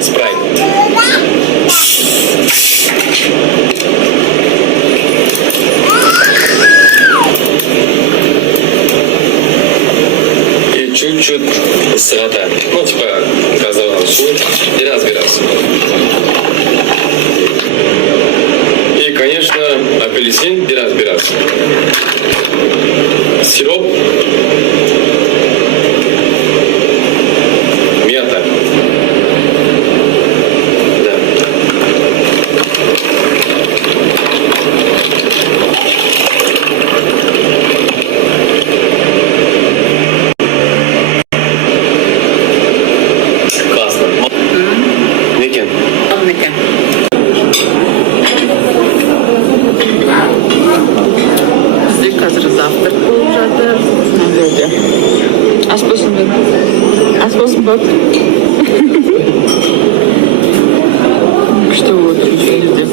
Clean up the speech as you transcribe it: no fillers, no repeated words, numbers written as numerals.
Спрайт. И чуть-чуть вода. Ну, типа газового суть. И раз. И, конечно, апельсин и раз. Сироп. Мята. Да. Классно. Некен. Bizde қазір завтрак болып жатыр. Böyle. Аш болсын бе? Аш болсын бе? Күшті болып отыр бізде.